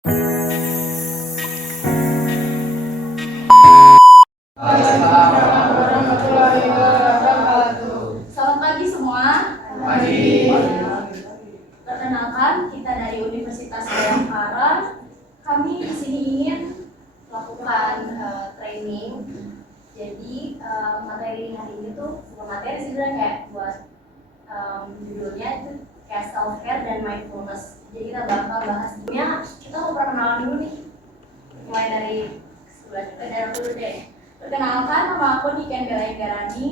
Selamat pagi semua. Pagi. Perkenalkan, kita dari Universitas Bayangkara. Kami di sini ingin melakukan training. Jadi materi hari ini tuh bukan materi sebenarnya, kayak buat judulnya itu kayak self care dan mindfulness. Jadi kita bakal bahas kita mau perkenalan dulu nih. Mulai dari sebelah kita dari dulu deh. Perkenalkan, nama aku Niken Bella Garani.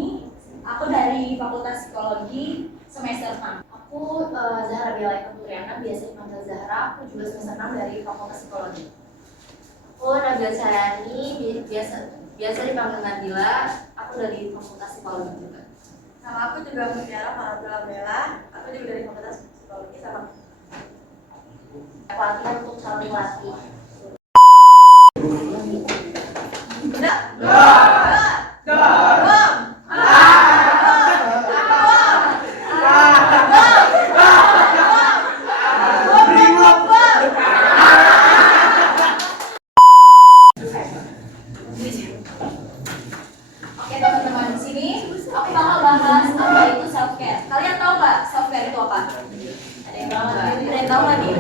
Aku dari Fakultas Psikologi semester 6. Aku Zahra Bella Putriana, biasa dipanggil Zahra. Aku juga semester 6 dari Fakultas Psikologi. Aku Nabila Syahani, biasa dipanggil Nabila. Aku dari Fakultas Psikologi juga. Nama aku juga Mutiara Farabella Bella. Aku juga dari Fakultas Psikologi sama. Pelatihan untuk saling latih. Oke teman-teman, di sini aku bakal bahas apa itu self care. Kalian tahu nggak self care itu apa? Ada yang tahu nggak? Ada yang tahu nggak nih?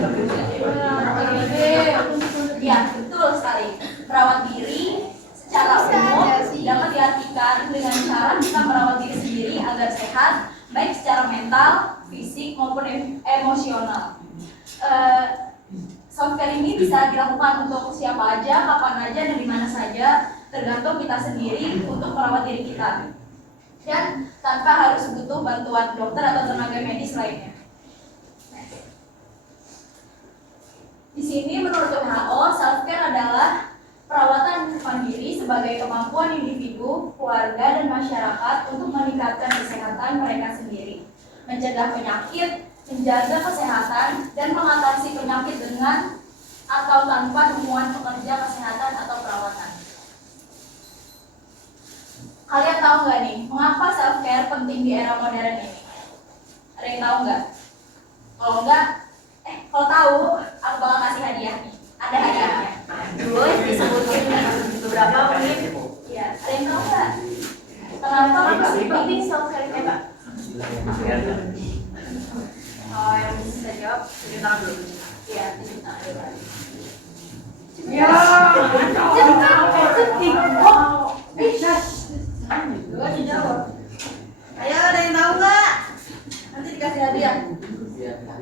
Ya, betul sekali. Merawat diri secara umum dapat diartikan dengan cara kita merawat diri sendiri agar sehat, baik secara mental, fisik maupun emosional. Self care ini bisa dilakukan untuk siapa aja, kapan aja, dan di mana saja, tergantung kita sendiri untuk merawat diri kita. Dan tanpa harus butuh bantuan dokter atau tenaga medis lainnya. Di sini menurut WHO, self care adalah perawatan mandiri sebagai kemampuan individu, keluarga, dan masyarakat untuk meningkatkan kesehatan mereka sendiri, mencegah penyakit, menjaga kesehatan, dan mengatasi penyakit dengan atau tanpa dukungan pekerja kesehatan atau perawatan. Kalian tahu nggak nih, mengapa self care penting di era modern ini? Ada yang tahu nggak? Kalau nggak, kalau tahu, aku bakal kasih hadiah nih. Ada hadiahnya. Boleh disebutin beberapa mungkin. Iya, ada yang tahu nggak? Kenapa Penting self care ini, Pak? Oh, yang bisa jawab, tunjuk tangan dulu. Iya, tunjuk tangan dulu. Ya. Dua dijawab. Ayo, ada yang tahu nggak? Nanti dikasih hadiah. Coba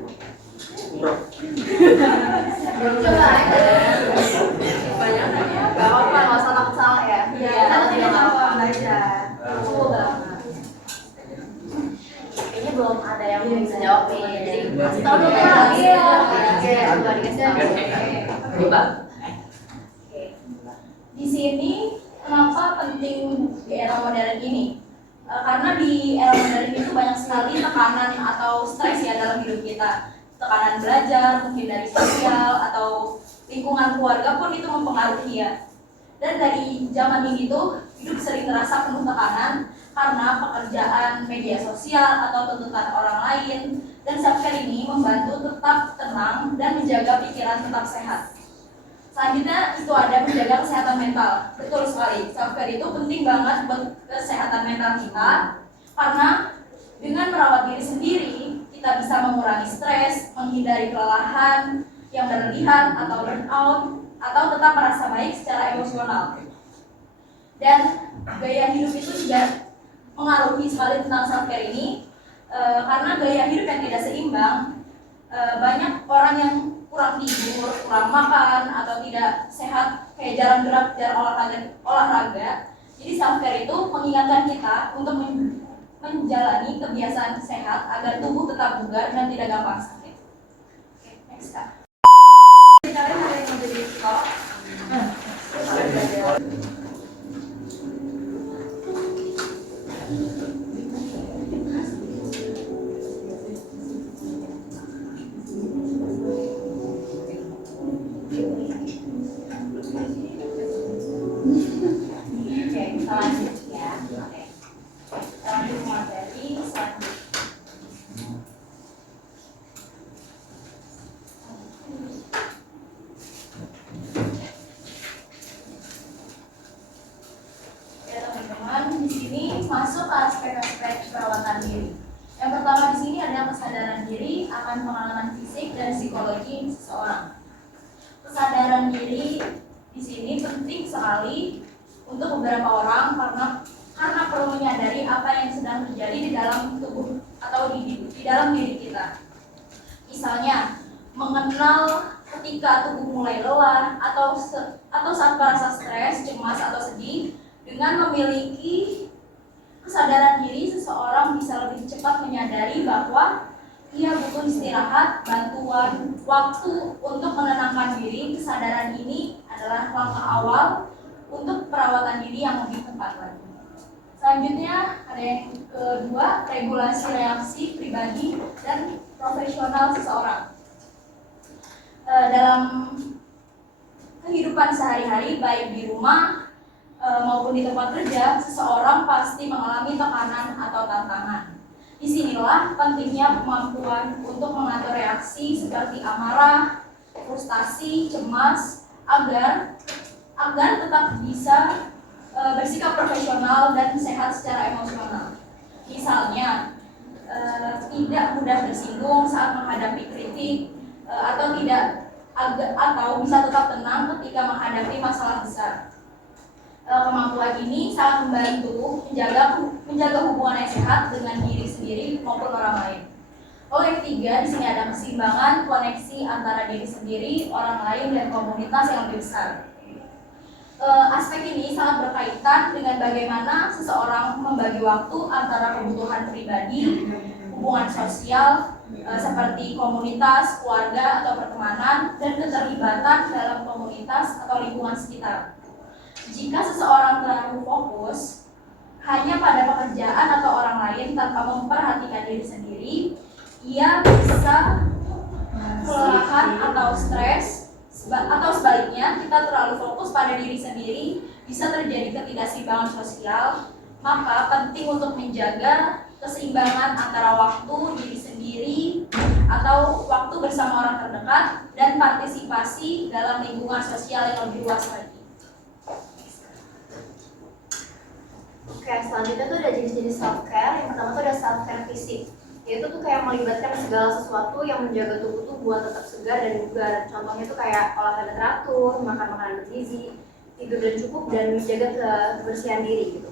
Banyak ya. Gak apa-apa, nggak usah takut salah ya. Iya, Satu tidak jawab aja. Betul banget. Kayaknya belum ada yang bisa jawab nih. Jadi kasih tahu dulu Iya. lagi ya. Oke, Coba dikasih tahu. Coba. Oke. Di sini kenapa penting di era modern ini? Karena di era modern itu banyak sekali tekanan atau stres ya dalam hidup kita. Tekanan belajar, mungkin dari sosial atau lingkungan keluarga pun itu mempengaruhi ya. Dan dari zaman ini tuh hidup sering terasa penuh tekanan karena pekerjaan, media sosial atau tuntutan orang lain. Dan self care ini membantu tetap tenang dan menjaga pikiran tetap sehat. Selanjutnya itu ada menjaga kesehatan mental. Betul sekali, self care itu penting banget buat kesehatan mental kita, karena dengan merawat diri sendiri kita bisa mengurangi stres, menghindari kelelahan yang berlebihan atau burnout, atau tetap merasa baik secara emosional. Dan gaya hidup itu juga mengaruhi sekali tentang self care ini, karena gaya hidup yang tidak seimbang, banyak orang yang kurang tidur, kurang makan, atau tidak sehat, kayak jarang gerak, jarang olahraga. Jadi self care itu mengingatkan kita untuk menjalani kebiasaan sehat agar tubuh tetap bugar dan tidak gampang sakit. Oke, next Kak. Kalian ada yang mau jadi psikolog? Oke, kita lanjut ya. Oke. Kita lanjut materi selanjutnya. kesadaran diri akan pengalaman fisik dan psikologi seseorang. Kesadaran diri di sini penting sekali untuk beberapa orang karena perlu menyadari apa yang sedang terjadi di dalam tubuh atau di dalam diri kita. Misalnya, mengenal ketika tubuh mulai lelah atau saat merasa stres, cemas atau sedih. Dengan memiliki kesadaran diri, seseorang bisa lebih cepat menyadari bahwa ia butuh istirahat, bantuan, waktu untuk menenangkan diri. Kesadaran ini adalah langkah awal untuk perawatan diri yang lebih tepat lagi. Selanjutnya ada yang kedua, regulasi reaksi pribadi dan profesional seseorang. Dalam kehidupan sehari-hari, baik di rumah maupun di tempat kerja, seseorang pasti mengalami tekanan atau tantangan. Disinilah pentingnya kemampuan untuk mengatur reaksi seperti amarah, frustasi, cemas, agar tetap bisa bersikap profesional dan sehat secara emosional. Misalnya, tidak mudah tersinggung saat menghadapi kritik, atau bisa tetap tenang ketika menghadapi masalah besar. Kemampuan ini sangat membantu menjaga hubungan yang sehat dengan diri sendiri maupun orang lain. Lalu yang ketiga, di sini ada keseimbangan koneksi antara diri sendiri, orang lain, dan komunitas yang lebih besar. Aspek ini sangat berkaitan dengan bagaimana seseorang membagi waktu antara kebutuhan pribadi, hubungan sosial seperti komunitas, keluarga, atau pertemanan, dan keterlibatan dalam komunitas atau lingkungan sekitar. Jika seseorang terlalu fokus hanya pada pekerjaan atau orang lain tanpa memperhatikan diri sendiri, ia bisa kelelahan atau stres, atau sebaliknya kita terlalu fokus pada diri sendiri, bisa terjadi ketidakseimbangan sosial. Maka penting untuk menjaga keseimbangan antara waktu diri sendiri atau waktu bersama orang terdekat dan partisipasi dalam lingkungan sosial yang lebih luas lagi. Oke, selanjutnya tuh ada jenis-jenis self-care. Yang pertama tuh ada self-care fisik, yaitu tuh kayak melibatkan segala sesuatu yang menjaga tubuh tuh buat tetap segar dan bugar. Contohnya tuh kayak olahraga teratur, makan makanan bergizi, tidur dan cukup, dan menjaga kebersihan diri gitu.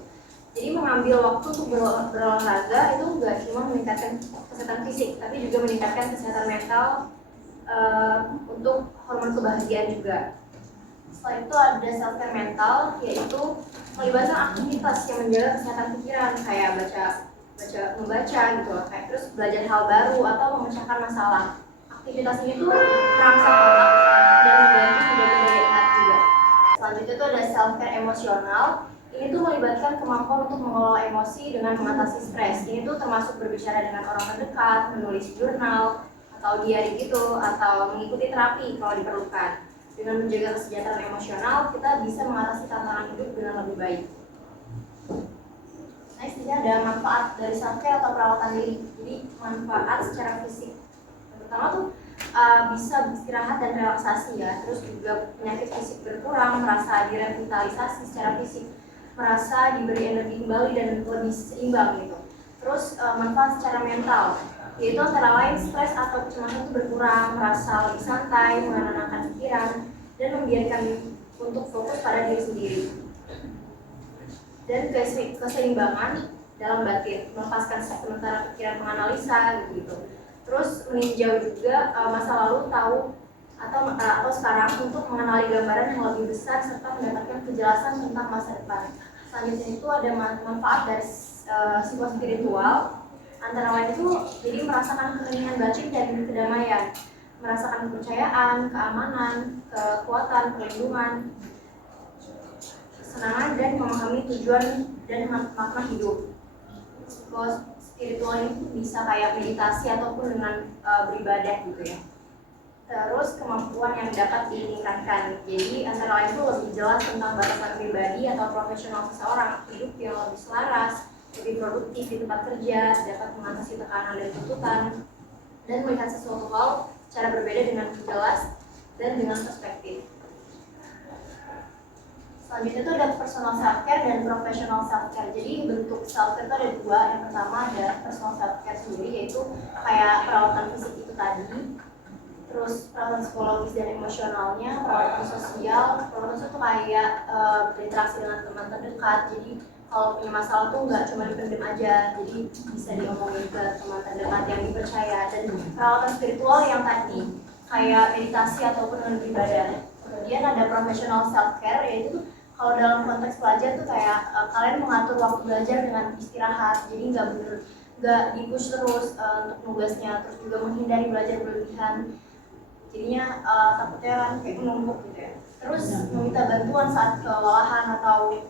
Jadi mengambil waktu untuk berolahraga itu nggak cuma meningkatkan kesehatan fisik, tapi juga meningkatkan kesehatan mental, untuk hormon kebahagiaan juga. Setelah itu ada self-care mental, yaitu melibatkan aktivitas yang menjaga kesehatan pikiran, kayak membaca gitu, kayak terus belajar hal baru atau memecahkan masalah. Aktivitas ini tuh merangsang otak dan membantu menjaga daya ingat juga. Selanjutnya tuh ada self-care emosional. Ini tuh melibatkan kemampuan untuk mengelola emosi dengan mengatasi stres. Ini tuh termasuk berbicara dengan orang terdekat, menulis jurnal atau diary gitu, atau mengikuti terapi kalau diperlukan. Dengan menjaga kesejahteraan emosional, kita bisa mengatasi tantangan hidup dengan lebih baik. Next, ini ada manfaat dari self-care atau perawatan diri. Jadi manfaat secara fisik. Yang pertama tuh bisa istirahat dan relaksasi ya. Terus juga penyakit fisik berkurang, merasa direvitalisasi secara fisik, merasa diberi energi kembali dan lebih seimbang gitu. Terus manfaat secara mental, yaitu antara lain stres atau kecemasan itu berkurang, merasa lebih santai, menenangkan pikiran, dan membiarkan untuk fokus pada diri sendiri. Dan keseimbangan dalam batin, melepaskan sementara pikiran menganalisa gitu. Terus meninjau juga masa lalu atau sekarang untuk mengenali gambaran yang lebih besar serta mendapatkan kejelasan tentang masa depan. Selanjutnya itu ada manfaat dari psikospiritual. Antara lain itu jadi merasakan keheningan batin dan kedamaian, merasakan kepercayaan, keamanan, kekuatan, perlindungan, kesenangan, dan memahami tujuan dan makna hidup. Spiritual ini bisa kayak meditasi ataupun dengan beribadah gitu ya. Terus kemampuan yang dapat ditingkatkan. Jadi antara lain itu lebih jelas tentang batasan pribadi atau profesional seseorang, hidup yang lebih selaras, lebih produktif di tempat kerja, dapat mengatasi tekanan dan tuntutan, dan melihat sesuatu hal secara berbeda dengan jelas dan dengan perspektif. Selanjutnya itu ada personal self care dan professional self care. Jadi bentuk self care itu ada dua. Yang pertama ada personal self care sendiri, yaitu kayak perawatan fisik itu tadi, terus perawatan psikologis dan emosionalnya, perawatan sosial. Perawatan itu kayak berinteraksi dengan teman terdekat. Jadi kalau punya masalah tuh nggak cuma dipendam aja, jadi bisa diomongin ke teman terdekat yang dipercaya. Dan perawatan spiritual yang tadi kayak meditasi ataupun dengan beribadah. Kemudian ada professional self care, yaitu kalau dalam konteks pelajar tuh kayak kalian mengatur waktu belajar dengan istirahat, jadi nggak di-push terus untuk tugasnya, terus juga menghindari belajar berlebihan, jadinya takutnya kan kayak menumpuk gitu ya. Terus meminta bantuan saat kelelahan atau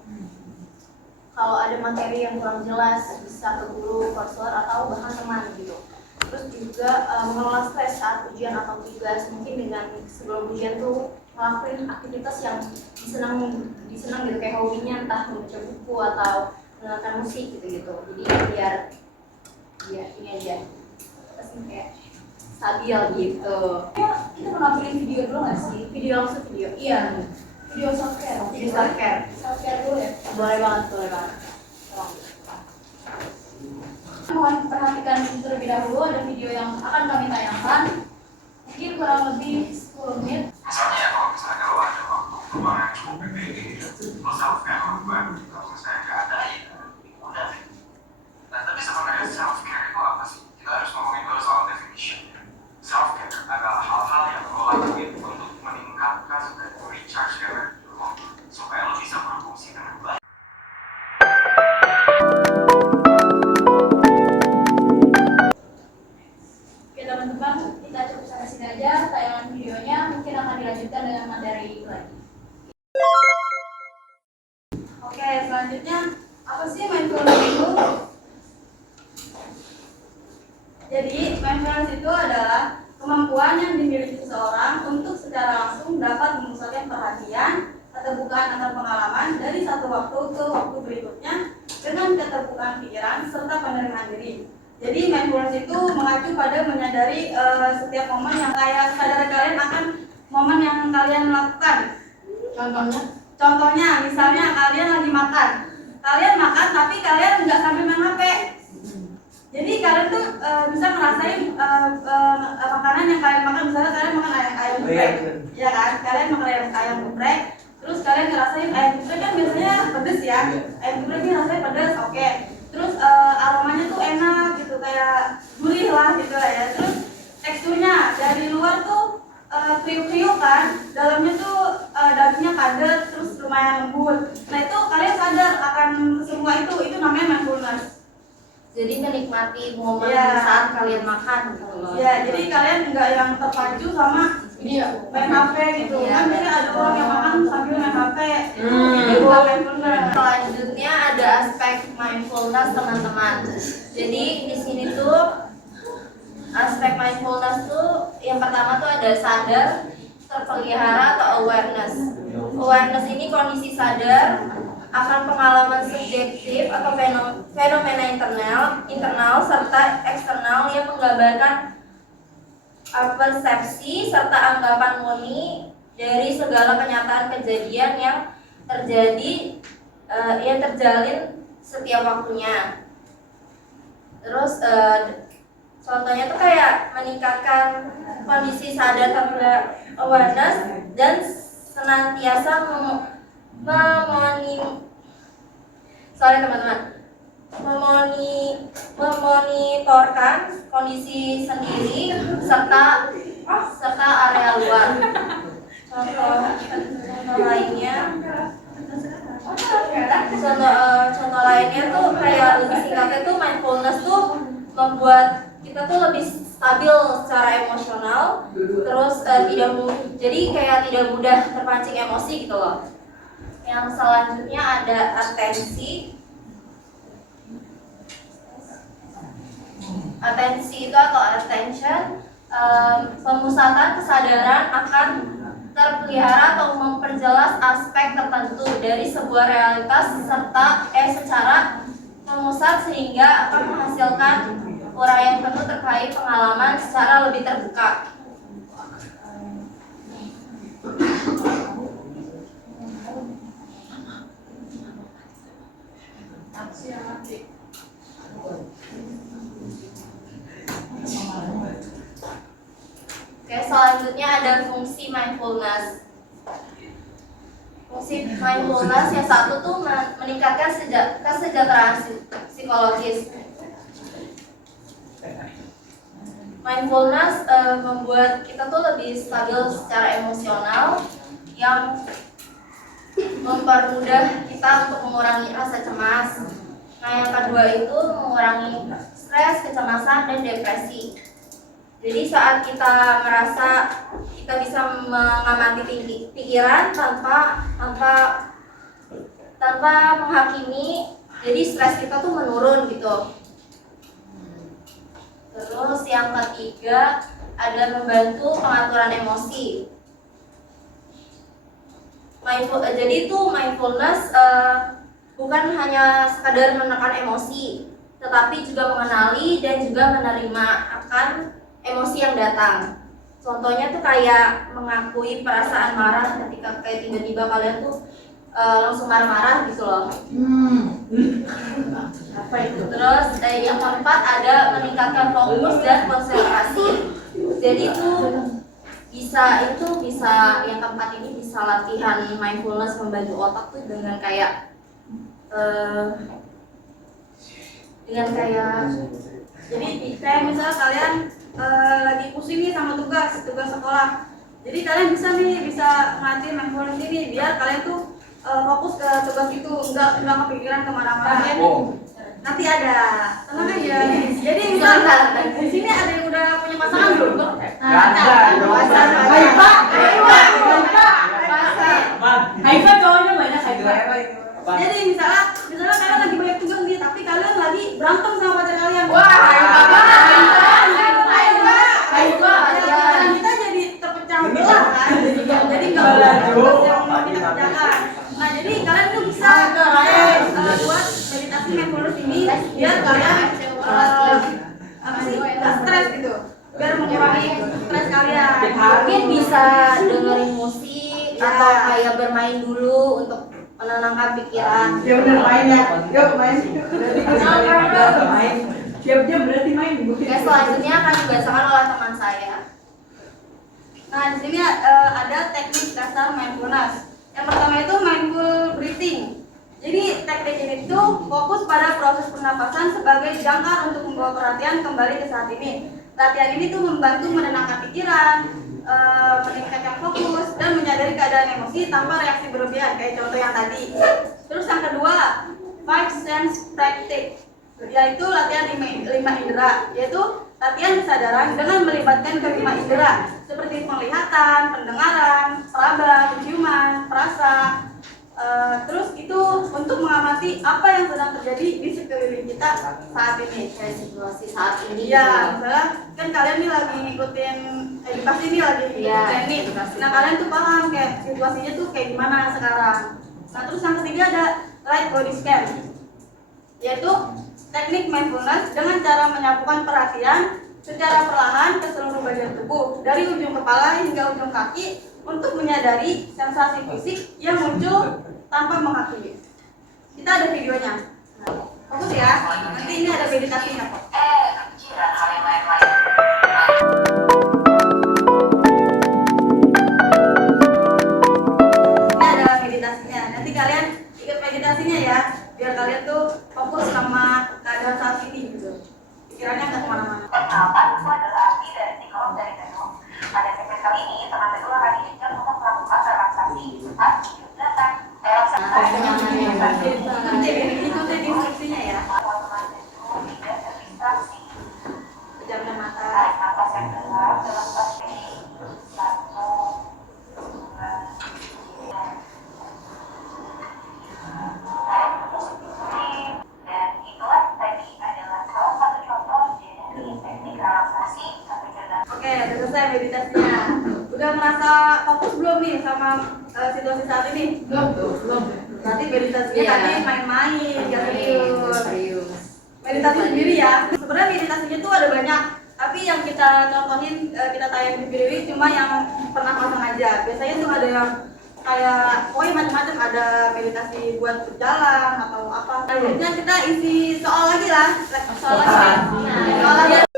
kalau ada materi yang kurang jelas bisa ke guru, konselor atau bahkan teman gitu. Terus juga mengelola stres saat ujian atau tugas, mungkin dengan sebelum ujian tuh ngelakuin aktivitas yang disenang gitu, kayak hobinya entah membaca buku atau mendengarkan musik gitu. Jadi biar ini aja terus kayak stabil gitu. Ya, kita pernah bikin video dulu nggak sih? Video langsung video. Iya, video self care. Jadi self care. Self care dulu ya. Boleh banget. Tolong. Mohon perhatikan terlebih dahulu, ada video yang akan kami tayangkan. Mungkin kurang lebih 10 menit. Misalnya kalau ada waktu kemarin cuma PPD, lo self care orang kalau saya nggak ada ya udah. Nah tapi sebenarnya self care itu apa sih? Kita harus ngomongin dulu soal definition. Self care adalah hal-hal yang lo lakuin untuk meningkatkan dan recharge energi lo supaya lo bisa berfungsi dengan baik. Oke teman-teman, kita cukup sampai sini aja tayangan videonya. Mungkin akan dilanjutkan dengan materi lagi. Oke, selanjutnya apa sih mindfulness itu? Jadi mindfulness itu adalah kemampuan yang dimiliki seseorang untuk secara langsung dapat memusatkan perhatian, keterbukaan antar pengalaman dari satu waktu ke waktu berikutnya dengan keterbukaan pikiran serta penerimaan diri. Jadi mindfulness itu mengacu pada menyadari setiap momen yang kayak kesadaran kalian akan momen yang kalian lakukan. Contohnya misalnya kalian lagi makan. Kalian makan tapi kalian nggak sambil main HP. Jadi kalian tuh bisa ngerasain makanan yang kalian makan. Misalnya kalian makan ayam geprek, ya kan? Kalian makan ayam geprek, terus kalian ngerasain ayam geprek kan biasanya pedes ya. Ayam geprek ini rasanya pedes, oke. Terus aromanya tuh enak gitu, kayak gurih lah gitu ya. Terus teksturnya dari luar tuh kriuk-kriuk kan, dalamnya tuh dagingnya padat, terus lumayan lembut. Nah itu kalian sadar akan semua itu namanya mindfulness. Jadi menikmati momen Iya. saat kalian makan gitu loh. Ya, jadi kalian nggak yang terpacu sama video main HP gitu. Iya. Kan biasanya ada orang yang makan sambil main HP. Itu bukan mindfulness. Selanjutnya ada aspek mindfulness teman-teman. Jadi di sini tuh aspek mindfulness tuh yang pertama tuh ada sadar, terpelihara atau awareness. Awareness ini kondisi sadar akan pengalaman subjektif atau fenomena internal serta eksternal yang menggambarkan persepsi serta anggapan murni dari segala kenyataan kejadian yang terjadi yang terjalin setiap waktunya. Terus contohnya tuh kayak meningkatkan kondisi sadar terhadap awareness dan senantiasa memonitorkan kondisi sendiri serta area luar. Contoh lainnya tuh kayak lebih singkatnya tuh mindfulness tuh membuat kita tuh lebih stabil secara emosional, terus tidak mudah terpancing emosi gitu loh. Yang selanjutnya ada atensi. Atensi itu atau attention, pemusatan kesadaran akan terpelihara atau memperjelas aspek tertentu dari sebuah realitas secara memusat sehingga akan menghasilkan uraian penuh terkait pengalaman secara lebih terbuka. selanjutnya ada fungsi mindfulness. Fungsi mindfulness yang satu tuh meningkatkan kesejahteraan psikologis. Mindfulness membuat kita tuh lebih stabil secara emosional, yang mempermudah kita untuk mengurangi rasa cemas. Nah, yang kedua itu mengurangi stres, kecemasan, dan depresi. Jadi saat kita merasa kita bisa mengamati pikiran tanpa menghakimi, jadi stres kita tuh menurun gitu. Terus yang ketiga ada membantu pengaturan emosi. Jadi itu mindfulness bukan hanya sekadar menekan emosi, tetapi juga mengenali dan juga menerima akan emosi yang datang. Contohnya tuh kayak mengakui perasaan marah ketika kayak tiba-tiba kalian tuh langsung marah-marah gitu loh. Apa itu? Terus yang keempat ada meningkatkan fokus dan konsentrasi. Jadi itu bisa yang keempat ini bisa latihan mindfulness membantu otak tuh dengan kayak Jadi kayak misal kalian lagi pusing nih sama tugas sekolah. Jadi kalian bisa ngelatih mindfulness ini biar kalian tuh fokus ke tugas itu, enggak kepikiran kemana-mana. Nanti ada, tenang aja. Jadi misal di sini ada yang udah punya pasangan belum? Haifa cowoknya banyak Haifa. Jadi misalnya kalian lagi banyak tugas nih, tapi kalian lagi berantem sama pacar kalian. Pikiran kita jadi terpecah belah kan. Jadi nggak ada tugas yang mau kita kerjakan. Nah, jadi kalian tuh bisa buat meditasi mindfulness ini biar kalian nggak stres gitu, biar mengurangi stres kalian. Mungkin bisa dengerin musik atau kayak bermain dulu untuk menenangkan pikiran. Ya udah main ya. Yuk main. Main. Siap-siap berarti main. Oke, selanjutnya akan dibacakan oleh teman saya. Nah, di sini ada teknik dasar mindfulness. Yang pertama itu mindful breathing. Jadi teknik ini tuh fokus pada proses pernapasan sebagai jangkar untuk membawa perhatian kembali ke saat ini. Latihan ini tuh membantu menenangkan pikiran, meningkatkan fokus, dan menyadari keadaan emosi tanpa reaksi berlebihan kayak contoh yang tadi. Terus yang kedua, five sense practice, yaitu latihan lima indera, yaitu latihan kesadaran dengan melibatkan kelima indera seperti penglihatan, pendengaran, peraba, penciuman, perasa. Terus itu untuk mengamati apa yang sedang terjadi di sekeliling kita saat ini. Kayak situasi saat ini. Iya, misalnya kan kalian nih lagi ngikutin edukasi ini lagi training. Nah, kalian tuh paham kayak situasinya tuh kayak gimana sekarang. Nah, terus yang ketiga ada right body scan, yaitu teknik mindfulness dengan cara menyapukan perhatian secara perlahan ke seluruh bagian tubuh dari ujung kepala hingga ujung kaki untuk menyadari sensasi fisik yang muncul tanpa menghakimi. Kita ada videonya. Fokus ya. Nanti ini ada meditasinya kok. Pikiran hal yang lain-lain. Ini ada meditasinya. Nanti kalian ikut meditasinya ya, biar kalian tuh fokus sama keadaan saat ini gitu. Pikirannya nggak kemana-mana. Perkenalkan, itu adalah arti dari psikolog dari Bandung. Pada segmen kali ini, teman Bandung akan diajak untuk melakukan relaksasi arti kelihatan. Relaksasi Nanti ikutin instruksinya ya. teman-teman Bandung tidak terdistraksi. Pejamkan mata. Tarik nafas yang dalam dalam pasti 1, 2, 3. Tarik nafas disiplin. Dan itulah tadi adalah salah satu contoh dari teknik relaksasi sampai dalam. Oke, udah selesai meditasinya. Udah merasa fokus belum nih sama situasi saat ini? Belum. Berarti meditasinya Iya. tadi main-main, gak serius. Meditasi sendiri ya. Sebenarnya meditasinya tuh ada banyak, tapi yang kita contohin, kita tayang di video ini cuma yang pernah pasang aja. Biasanya tuh ada yang kayak pokoknya macam-macam, ada meditasi buat berjalan atau apa. Selanjutnya kita isi soal lagi lah. Soal lagi.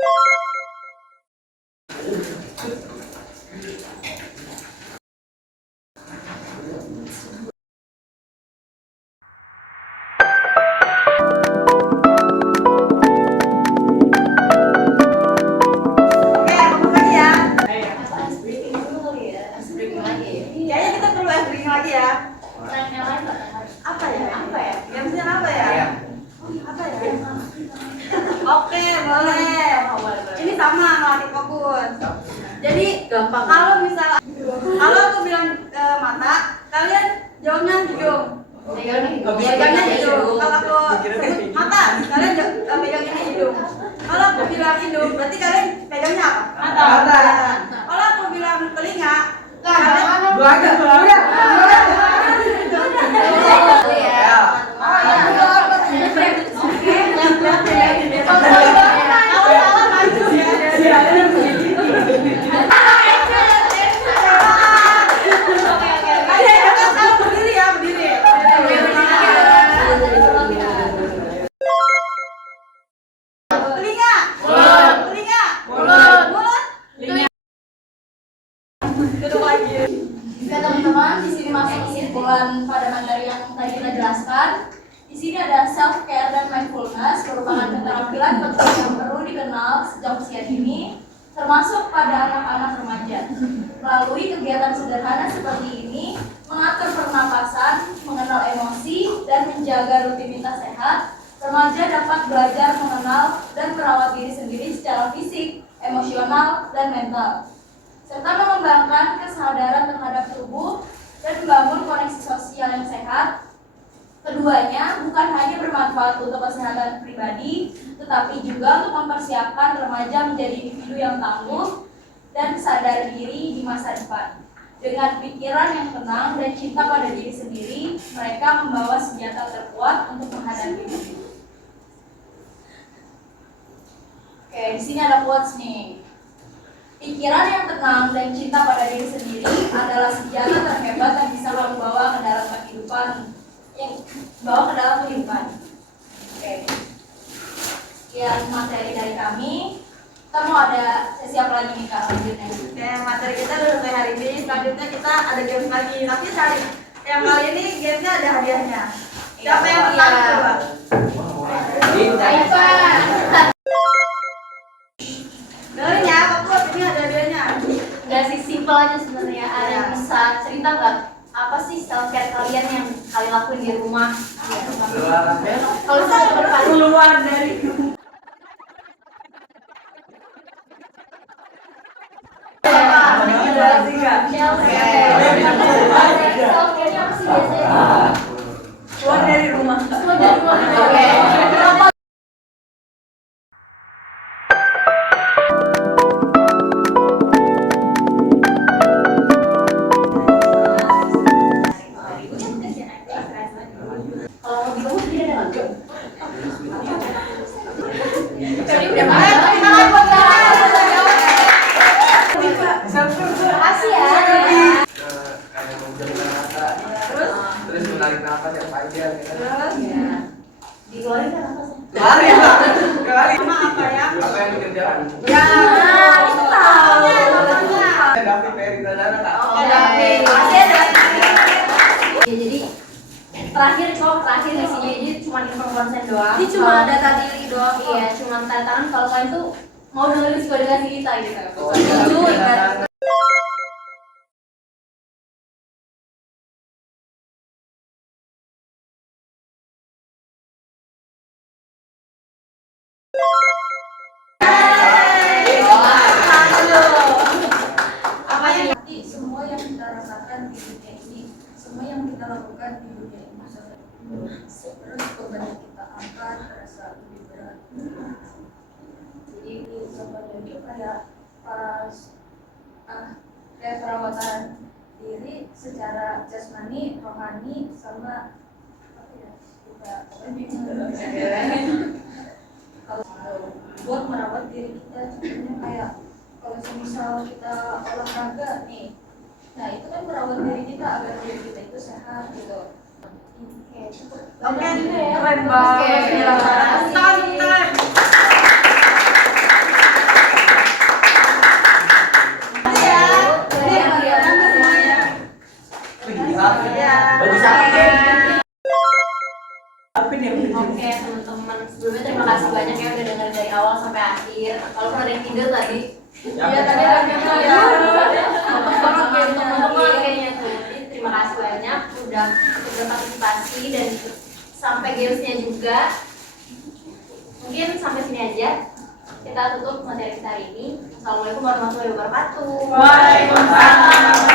gampang. Kalau aku bilang mata, kalian jawabnya hidung. Pegangnya hidung. Kalau aku sebut mata, kalian pegangnya hidung. Kalau aku bilang hidung, berarti kalian pegangnya apa? Mata. Kalau aku bilang telinga, kalian Dua aja, udah. Oke teman-teman, di sini masuk kesimpulan pada materi yang tadi kita jelaskan. Di sini ada self care dan mindfulness merupakan keterampilan penting yang perlu dikenal sejak usia dini, termasuk pada anak-anak remaja. Melalui kegiatan sederhana seperti ini, mengatur pernapasan, mengenal emosi, dan menjaga rutinitas sehat, remaja dapat belajar mengenal dan merawat diri sendiri secara fisik, emosional, dan mental, serta mengembangkan kesadaran terhadap tubuh dan membangun koneksi sosial yang sehat. Keduanya bukan hanya bermanfaat untuk kesehatan pribadi, tetapi juga untuk mempersiapkan remaja menjadi individu yang tangguh dan sadar diri di masa depan. Dengan pikiran yang tenang dan cinta pada diri sendiri, mereka membawa senjata terkuat untuk menghadapi hidup. Oke, di sini ada quotes nih. Pikiran yang tenang dan cinta pada diri sendiri adalah senjata terhebat yang bisa membawa ke dalam kehidupan. Oke. Sekian materi dari kami. Kita mau ada sesi apa lagi nih Kak selanjutnya? Oke, materi kita udah selesai hari ini. Selanjutnya kita ada games lagi. Tapi yang kali ini gamesnya ada hadiahnya. Siapa yang menang coba? Dengerin ya, Pak, ini ada hadiahnya. Gak sih, simple aja sebenarnya. Ada yang bisa cerita nggak? Apa sih self care kalian yang kalian lakuin di rumah? Kalau saya berpikir Keluar dari self care-nya apa sih biasanya? keluar dari rumah. Keluar dari rumah. Oke. Kalau mau di rumah dia ada nggak? Tadi udah makasih ya. Terus menarik nafas yang panjang gitu. Dikeluarin kan nafasnya. Kali Sama apa ya? apa yang dikerjakan? Ya, itu tahu. David Ferry Tadana tak? Oke, David. Ya jadi terakhir isinya jadi cuma info konsen doang. Ini cuma data diri doang kok. Iya, cuma tanda tangan kalau kalian tuh mau dengerin psikologi kita gitu. Jujur, kan? Nanti semua yang kita rasakan di dunia ini, semua yang kita lakukan di dunia ini terus beban yang kita angkat terasa lebih berat. Jadi contohnya itu kayak pas kayak perawatan diri secara jasmani, rohani, sama apa ya, kita kalau buat merawat diri kita, contohnya kayak kalau misal kita olahraga nih, nah itu kan merawat diri kita agar diri kita itu sehat gitu. Oke, ya. keren banget. Tangan. Bagi siapa kan? Oke teman-teman, sebelumnya terima kasih banyak ya udah dengar dari awal sampai akhir. Kalau ada yang tidur tadi, Iya tadi ada ya. teman-teman kayaknya tuh. Jadi terima kasih banyak udah berpartisipasi dan sampai gamesnya juga. Mungkin sampai sini aja kita tutup materi kita hari ini. Assalamualaikum warahmatullahi wabarakatuh. Waalaikumsalam.